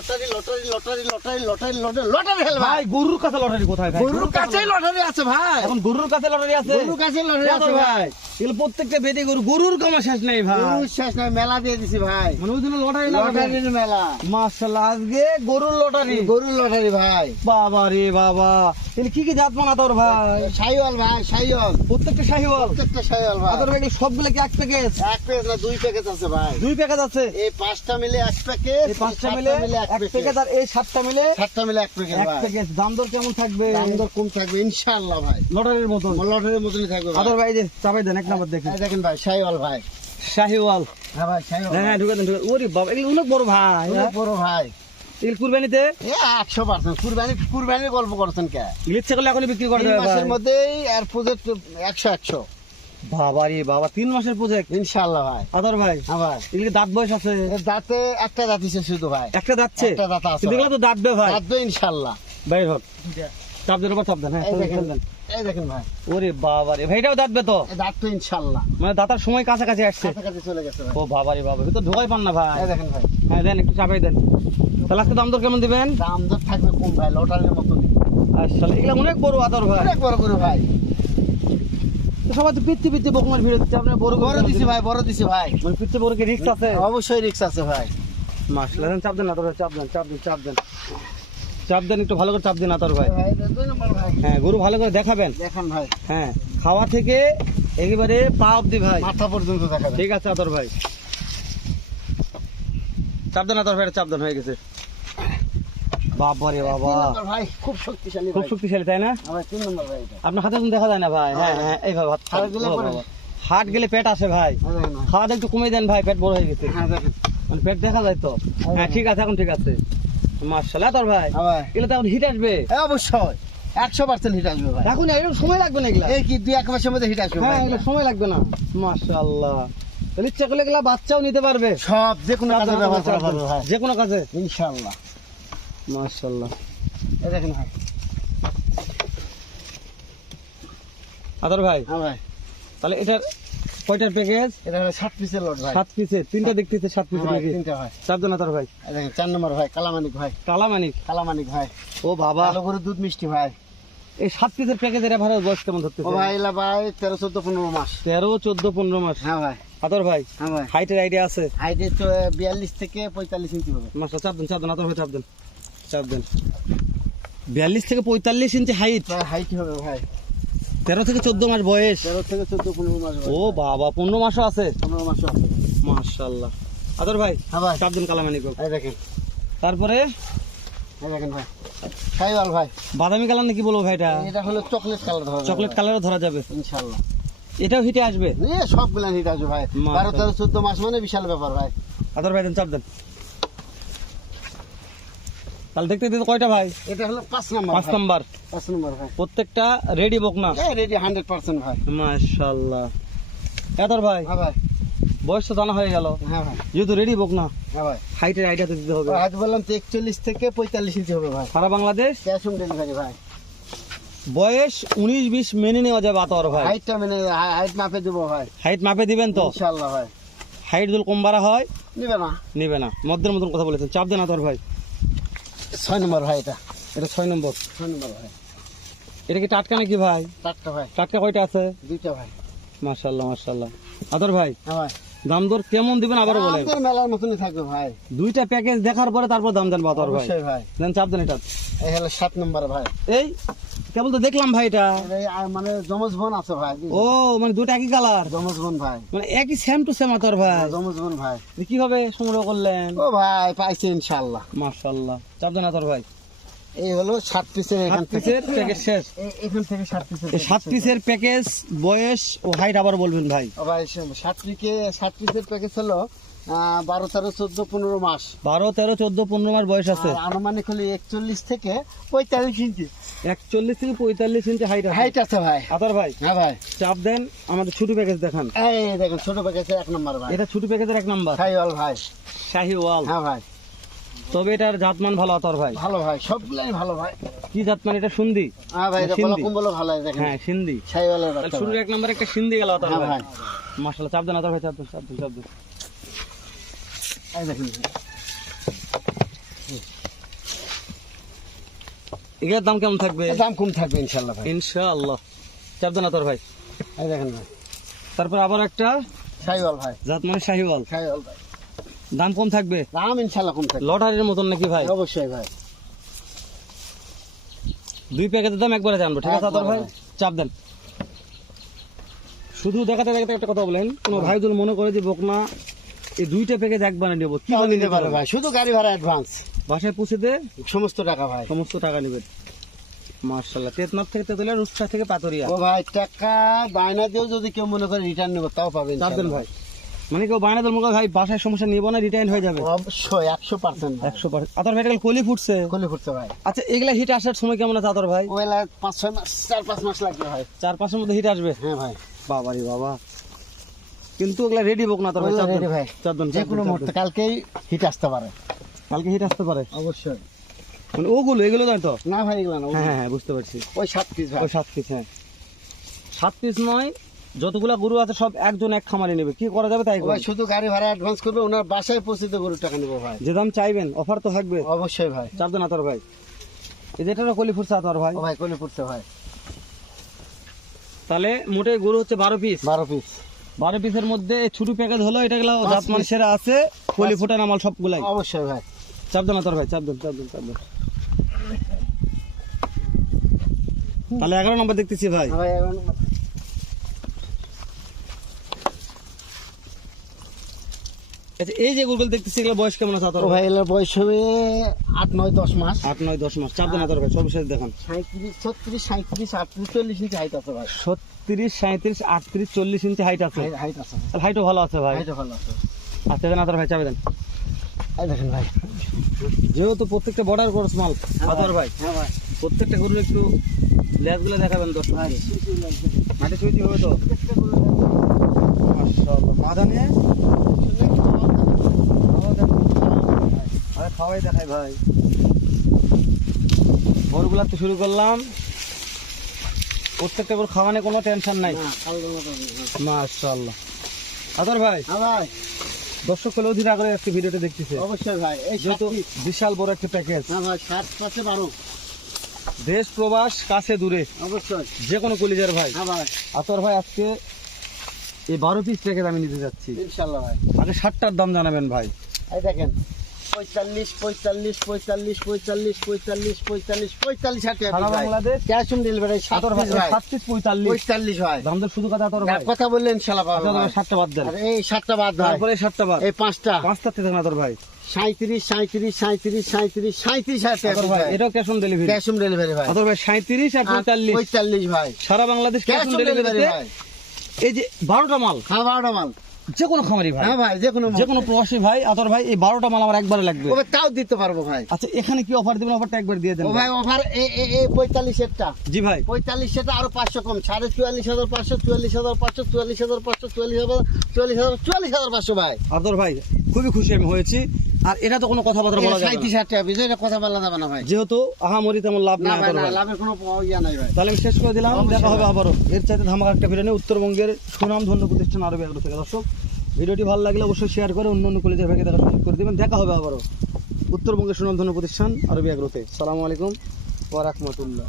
Lottery lottery lottery lottery lottery lottery lottery খেল ভাই। ভাই গরুর কাছে লটারি কোথায় ভাই? গরুর কাছেই লটারি আছে ভাই। এখন গরুর কাছে লটারি আছে? গরুর কাছে লটারি আছে ভাই। এগুলো প্রত্যেকটা বেদে গরু, গরুর কামা শেষ নেই ভাই। গরুর শেষ নাই, মেলা দিয়ে দিছি ভাই। মানে ওই জন্য লটারি লাগাবে। লটারির মেলা, মাশাআল্লাহ, আজকে গরুর লটারি। গরুর লটারি ভাই। বাবা রে বাবা, এগুলো কি কি জাত মানা তোর ভাই? শাহিওয়াল ভাই, শাহিওয়াল, প্রত্যেকটা শাহিওয়াল। প্রত্যেকটা শাহিওয়াল ভাই। আদর ভাই সবগুলো কি এক প্যাকেজ? এক প্যাকেজ না, দুই প্যাকেজ আছে ভাই। দুই প্যাকেজ আছে। এই পাঁচটা মিলে এক প্যাকেজ, এই পাঁচটা মিলে এক প্যাকেজ, আর এই সাতটা মিলে সাতটা মিলে এক প্যাকেজ এক ভাই। প্যাকেজ। দাম দর কেমন থাকবে? দাম দর কম থাকবে ইনশাআল্লাহ ভাই, লটারির মতন। লটারির মতনই থাকবে ভাই। আদর ভাই যে চাপাই দেন এক নাম্বার দেখেন। এই দেখেন ভাই, শাহিওয়াল ভাই। শাহিওয়াল। হ্যাঁ ভাই, শাহিওয়াল। হ্যাঁ ঢুকে দেন ঢুকে। ওরে বাবা, এগুলো অনেক বড় ভাই। অনেক বড় ভাই। এগুলো কুরবানিতে 100%। কুরবানির গল্প করছেন কে? ইচ্ছে করলে এখনই বিক্রি করে 3 দেবে মাসের ভাই। মধ্যেই এর প্রজেক্ট 100 বাবা রে বাবা, 3 মাসের প্রজেক্ট ইনশাআল্লাহ ভাই। আদর ভাই। হ্যাঁ ভাই, এগুলো দাঁত বয়স আছে? এর দাঁতে একটা দাঁত দিছে শুধু ভাই। একটা যাচ্ছে, একটা দাঁত আছে কিন্তু এগুলো তো দাঁত বে ভাই। দাঁত তো ইনশাআল্লাহ। ভাই হোক চাপ দেন, উপর চাপ দেন। হ্যাঁ এই ফেল দেখেন, দেন। এই দেখেন ভাই, ওরে বাবা রে, ভাইটাও দাঁত বে তো? এই দাঁত তো ইনশাআল্লাহ মানে দাঁতার সময় কাছাকাছি আসছে। কাছাকাছি চলে গেছে ভাই। ও বাবা রে বাবা, তো ঢোকাই পান না ভাই। এই দেখেন ভাই, হ্যাঁ দেন, একটু চাপাই দেন। তাহলে আজকে দাম দর কেমন দিবেন? দাম দর থাকবে কম ভাই, লটারির মতন। আসলে এগুলো অনেক বড় আদর ভাই। অনেক বড় করে ভাই। তো সবাই তো পিত্তি পিত্তি বকমার ভিড় হচ্ছে, আপনার বড় বড় দিছি ভাই, বড় দিছি ভাই। মানে পিত্তি বড় কি রিস্ক আছে? অবশ্যই রিস্ক আছে ভাই। মাসলা দেন, চাপ দেন আদর ভাই, চাপ দেন, চাপ দেন, চাপ দেন, চাপ দেন, একটু ভালো করে চাপ দেন আদর ভাই। ভাই 2 নম্বর ভাই। হ্যাঁ, গরু ভালো করে দেখাবেন। দেখেন ভাই, হ্যাঁ, খাওয়া থেকে একেবারে পা অব্দি ভাই। মাথা পর্যন্ত দেখাবেন। ঠিক আছে আদর ভাই, চাপ দেন আদর ভাই, চাপ দেন, হয়ে গেছে। বাবা রে বাবা, 3 নম্বর ভাই, খুব শক্তিশালী খুব ভাই। শক্তিশালী তাই না? আমার 3 নম্বর ভাই এটা। আপনার হাতে এখন দেখা যায় না ভাই। হ্যাঁ হ্যাঁ, এইভাবে হাত হাত গেলে ও পরে? বাবা। হাত গেলে পেট আসে ভাই। এই দেখেন ভাই। খাওয়াটা একটু কমিয়ে দেন ভাই, পেট বড় হয়ে গেছে। হ্যাঁ দেখেন। মানে পেট দেখা যায় তো। হ্যাঁ ঠিক আছে, এখন ঠিক আছে। মাশাআল্লাহ আদর ভাই, হ্যাঁ ভাই। এগুলো তো এখন হিট আসবে। হ্যাঁ অবশ্যই 100% হিট আসবে ভাই। এখন এরকম সময় লাগবে না এগুলা। এই কি 2-1 মাসের মধ্যে হিট আসবে হ্যাঁ, ভাই। এগুলো সময় লাগবে না। মাশাআল্লাহ, তাহলে ইচ্ছা করলে এগুলা বাচ্চাও নিতে পারবে। সব যে কোনো কাজে ব্যবহার করা যাবে ভাই যে কোনো কাজে। ইনশাআল্লাহ। মাশাআল্লাহ এই দেখেন ভাই। আদর ভাই, হ্যাঁ ভাই, তাহলে এটার কয়টার প্যাকেজ? এটা হলো 7 পিসের লট ভাই। 7 পিসের, তিনটা দেখতেছে 7 পিসের হ্যাঁ ভাই, প্যাকেজ। 3টা ভাই। চাপ দেন আদর ভাই। এই দেখেন 4 নম্বর ভাই, কালামানিক ভাই। কালামানিক। কালামানিক ভাই, ও বাবা, ভালো করে দুধ মিষ্টি ভাই। এই 7 পিসের প্যাকেজ এর ভাড়া বয়স কেমন ধরতেছে? ও ভাই এলা ভাই 13, 14, 15 মাস। 13, 14, 15 মাস। হ্যাঁ ভাই, আদর ভাই, হ্যাঁ ভাই। হাইটের আইডিয়া আছে? হাইটে তো 42 থেকে 45 ইঞ্চি হবে। মাশাআল্লাহ, চাপ দেন, চাপ দেন আদর ভাই, চাপ দেন, চাপ দেন। 42 থেকে 45 ইঞ্চি হাইট, ভাই হাইট হবে ভাই। 13 থেকে 14 মাস বয়স। 13 থেকে 14, 15 মাস হবে। ও বাবা, 15 মাসও আছে। 15 মাস আছে। মাশাআল্লাহ আদর ভাই, হ্যাঁ ভাই, চাপ দেন কালামানিক। এই দেখেন, তারপরে এই দেখেন ভাই, শাহিওয়াল ভাই। বাদামি কালার নাকি বলবো ভাই? এটা এটা হলো চকলেট কালার ধরা চকলেট কালারও ধরা যাবে। ইনশাআল্লাহ। এটাও হিটে আসবে। সবগুলা হিট আসবে ভাই। 12, 13, 14 মাস মানে বিশাল ব্যাপার ভাই। আদর ভাই দেন, চাপ দেন। তাহলে দেখতে দেখতে কয়টা ভাই? এটা হলো 5 নম্বর 5 ভাই। নাম্বার। 5 নম্বর ভাই। প্রত্যেকটা রেডি বকনা। এই রেডি 100% ভাই। মাশাআল্লাহ আদর ভাই, হ্যাঁ ভাই, বয়স তো জানা হয়ে গেল, হ্যাঁ ভাই, যেহেতু রেডি বকনা, হ্যাঁ ভাই। হাইটের আইডিয়া তো দিতে হবে। আজ বললাম তো 41 থেকে 45 ইঞ্চি হবে ভাই। সারা বাংলাদেশ ক্যাশ অন ডেলিভারি ভাই। বয়স 19-20 মেনে নেওয়া যাবে আতর ভাই। হাইটটা মানে হাইট মাপে দেবো ভাই হাইট মাপে দিবেন তো? ইনশাআল্লাহ ভাই। হাইট যদি কম বাড়া হয় নিবে না। নিবে না, মধ্যের মতন কথা বলেছেন। চাপ দেন আতর ভাই। 6 নম্বর ভাই এটা। এটা 6 নম্বর। 6 নম্বর ভাই। এটা কি টাটকা নাকি ভাই? চারটা ভাই। টাটকা কয়টা আছে? 2টা ভাই। মাশাআল্লাহ মাশাআল্লাহ আদর ভাই, হ্যাঁ ভাই। দাম দর কেমন দিবেন আবারও বলেন। আমাদের মেলার মতনই থাকবে ভাই। দুইটা প্যাকেজ দেখার পরে তারপর দাম দেন আতর ভাই। অবশ্যই ভাই। দেন, চাপ দেন এটা। এই হলো 7 নম্বর ভাই। এই কেবল তো দেখলাম ভাই এটা। এই মানে জমজ বোন আছে ভাই। ও মানে দুটো একই কালার, জমজ বোন ভাই। মানে একই সেম টু সেম আতর ভাই। জমজ বোন ভাই। কিভাবে সংগ্রহ করলেন? ও ভাই পাইছি ইনশাআল্লাহ। মাশাআল্লাহ, চাপ দেন আতর ভাই। এই হলো 7 পিসের, এখান 7 থেকে পিসের প্যাকেজ শেষ। এখান থেকে 7 পিসের। এই 7 পিসের প্যাকেজ বয়স ও হাইট আবার বলবেন ভাই। ও ভাই 7 পিসের প্যাকেজ হলো 12, 13, 14, 15 মাস। 12, 13, 14, 15 মাস বয়স আছে। আর আনুমানিক হলো 41 থেকে 45 ইঞ্চি 41 থেকে 45 ইঞ্চি হাইট আছে। হাইট আছে ভাই। আতর ভাই, হ্যাঁ ভাই। চাপ দেন, আমাদের ছোট প্যাকেজ দেখান। এই দেখেন ছোট প্যাকেজের 1 নম্বর ভাই। এটা ছোট প্যাকেজের 1 নাম্বার শাহিওয়াল ভাই। শাহিওয়াল। হ্যাঁ ভাই, তবে এটার জাতমান ভালো আতর ভাই। ভালো ভাই, সবগুলাই ভালো ভাই। কি জাতমান এটা? সুন্দি। হ্যাঁ ভাই, এটা সিন্ধি। গলা কম্বলও ভালো দেখেন। হ্যাঁ সিন্ধি। শাহিওয়ালের তাহলে বাচ্চা শুরুর ভাই। 1 নাম্বার একটা সিন্ধি গেল আতর হ্যাঁ ভাই। ভাই। মাশাআল্লাহ, চাপ দেন আতর ভাই, চাপ দেন, চাপ দেন, চাপ দেন। এই দেখেন জি। এগুলোর দাম কেমন থাকবে? দাম কম থাকবে ইনশাল্লাহ ভাই। ইনশাআল্লাহ। চাপ দেন আতর ভাই। এই দেখেন ভাই, তারপর আবার একটা শাহিওয়াল ভাই, জাত মানে শাহিওয়াল, শাহিওয়াল ভাই, দাম কম থাকবে? দাম ইনশাল্লাহ কম থাকবে। লটারির মতন নাকি ভাই? অবশ্যই ভাই, 2 প্যাকেটের দাম একবারে জানবো, ঠিক আছে আতর ভাই? একবারে চাপ দেন। শুধু দেখাতে দেখাতে একটা কথা বলেন, কোনো ভাই যদি মনে করে যে বকনা এই 2টা প্যাকেজ একবারে নেবো, কি তাও বলে নিতে পারে ভাই, শুধু গাড়ি ভাড়া অ্যাডভান্স, বাসায় পৌঁছে দে সমস্ত টাকা ভাই। সমস্ত টাকা নেবেন। মার্শাল্লাহ। তেতনাথ থেকে তেতুলিয়া, রূপসা থেকে পাতুরিয়া। ও ভাই, টাকা বায়না দিয়েও যদি কেউ মনে করে রিটার্ন নেবো তাও পাবেন চাপ দেন ইনশাল্লাহ। ভাই। মানে কেউ বায়না দল ভাই বাসায় সমস্যা নিব না, রিটার্ন হয়ে যাবে অবশ্যই 100%। 100%। আতর ভাই এটা কলি ফুটছে। খুলে ফুটছে ভাই, আচ্ছা এগুলা হিট আসার সময় কেমন আছে আতর ভাই? ওইলা 5-6 মাস, 4-5 মাস লাগবে ভাই। 4-5 এর মধ্যে হিট আসবে? হ্যাঁ ভাই, বাবারি বাবা, কিন্তু ওগুলা রেডি বক না আতর ভাই? ওগুলা চাপ দেন ready ভাই। চাপ দেন, যে চাপ কোনো দেন, চাপ মুহূর্তে দেন। কালকেই হিট আসতে পারে। কালকে হিট আসতে পারে অবশ্যই। মানে ওগুলো এগুলো নয় তো? না ভাই, এগুলো না, হ্যাঁ হ্যাঁ হ্যাঁ, বুঝতে পারছি। ওই 7 পিস ভাই। ওই 7 পিস, হ্যাঁ 7 পিস নয়, যতগুলা গরু আছে সব একজন এক খামারে নেবে, কি করা যাবে তাই ও করুন। ভাই, শুধু গাড়ি ভাড়া অ্যাডভান্স করবে, ওনার বাসায় পৌঁছে দিয়ে গরুর টাকা নেবো ভাই। যে দাম চাইবেন অফার তো থাকবে। অবশ্যই ভাই। চাপ দেন আতর ভাই। এই যেটা কলি ফুটছে আতর ভাই, ও ভাই, কোলে ফুটছে ভাই, তাহলে মোটে গরু হচ্ছে 12 পিস। 12 পিস। 12 পিসের মধ্যে এই ছোট প্যাকেজ হলো, এটা গেল 5 জাত piece। মানুষেরা আছে, কলি ফুটা নামাল সবগুলাই। অবশ্যই ভাই। চাপ দেন আতর ভাই, চাপ দেন চাপ দেন চাপ দেন। তাহলে 11 নম্বর দেখতেছি ভাই। হ্যাঁ ভাই, এখন আচ্ছা এই যে গরুগুলো দেখতেছি এগুলো বয়স কেমন আছে আতর ও ভাই? ভাই, এর বয়স হবে 8-9-10 মাস। 8-9-10 মাস। চাপ দেন আতর ভাই, সর্বশেষ দেখান। 37, 36, 37, 38, 40 ইঞ্চি হাইট আছে ভাই। 36, 37, 38, 40 ইঞ্চি হাইট আছে। হাইট আছে, তাহলে হাইটও ভালো আছে ভাই। হাইটও ভালো আছে। আচ্ছা দেন আতর ভাই, চাপে দেন। এই দেখেন ভাই। যেহেতু প্রত্যেকটা বর্ডার কোর্স মাল আতর ভাই, হ্যাঁ ভাই, প্রত্যেকটা গরুর একটু লেজগুলো দেখাবেন দর্শক। ভাই মাঠে চুইতি হবে তো? মাশাআল্লাহ। মাদা নিয়ে আরে খাওয়াই দেখাই ভাই। গরুগুলা তো শুরু করলাম, প্রত্যেকটা গরু খাওয়ানে কোনো টেনশন নাই। না, কালকে না পাবেন, হ্যাঁ। মাশাআল্লাহ। আতর ভাই, হ্যাঁ ভাই, দর্শক হলে অধীর আগ্রহে আজকে ভিডিওটা দেখতেছে, অবশ্যই ভাই। এই যেহেতু 7 পিস। বিশাল বড় একটা প্যাকেজ, হ্যাঁ ভাই, 7 পাশে 12। দেশ প্রবাস কাছে দূরে অবশ্যই। যে কোনো কলিজার ভাই। হ্যাঁ ভাই, আতর ভাই আজকে এই 12 পিস প্যাকেজ আমি নিতে যাচ্ছি। ইনশাল্লাহ ভাই। আগে 60টার দাম জানাবেন ভাই। এই দেখেন, 45, 45, 45, 45, 45, 45, 45 হাতে সারা ভাই। বাংলাদেশ ক্যাশ অন ডেলিভারি 7 আতর ভাই পিস ভাই। 7 পিস 45 45 ভাই। দাম দর শুধু কথা আতর ভাই। এক কথা বললেন ইনশাল্লাহ পাবেন আচ্ছা ভাই। 7টা বাদ দেন, আর এই 7টা বাদ ভাই। তারপরে 7টা বাদ, এই 5টা, 5টা থেকে আতর ভাই। 37, 37, 37, 37, 37 হাতে আতর ভাই এটাও cash on delivery. Cash on delivery ভাই। আতর ভাই 37 আর 45 45 ভাই। সারা Bangladesh cash cash on on delivery ডেলিভারিতে। ভাই। এই যে 12টা মাল, হ্যাঁ 12টা মাল। যে কোনো খামারি ভাই, হ্যাঁ ভাই, যে কোনো যে কোনো প্রবাসী ভাই, আতর ভাই এই 12টা মাল আমার একবারে লাগবে। ওভার তাও দিতে পারবো ভাই। আচ্ছা এখানে কি অফার দিবেন? অফারটা একবার দিয়ে দেন ও ভাই। ভাই, অফার এই 45 এরটা, জি ভাই। 45 সেটা আরো 500 কম, 44,500, 44,500, 44,500, 44,500 ভাই। আতর ভাই খুবই খুশি আমি হয়েছি। আর এটা তো কোনো কথাবার্তা বলা যাবে না, 37 হাজার পিস, এটা কথা বলা যাবে না ভাই। যেহেতু আহামরি তেমন লাভ না নাই ভাই, আতর না, ভাই। লাভের কোনো ইয়া নাই ভাই। তাহলে আমি শেষ করে দিলাম, অবশ্যই দেখা হবে ভাই। আবারও এর চাইতে ধামাকা একটা ভিডিও নিয়ে উত্তরবঙ্গের সুনাম ধন্য প্রতিষ্ঠান আরবি এগ্রো থেকে। দর্শক ভিডিওটি ভালো লাগলে অবশ্যই শেয়ার করে অন্য অন্য কলেজের ভাইকে দেখা সুযোগ করে দেবেন। দেখা হবে আবারও উত্তরবঙ্গের সুনাম ধন্য প্রতিষ্ঠান আরবি এগ্রোতে। সালামু আলাইকুম ওয়া রাহমাতুল্লাহ।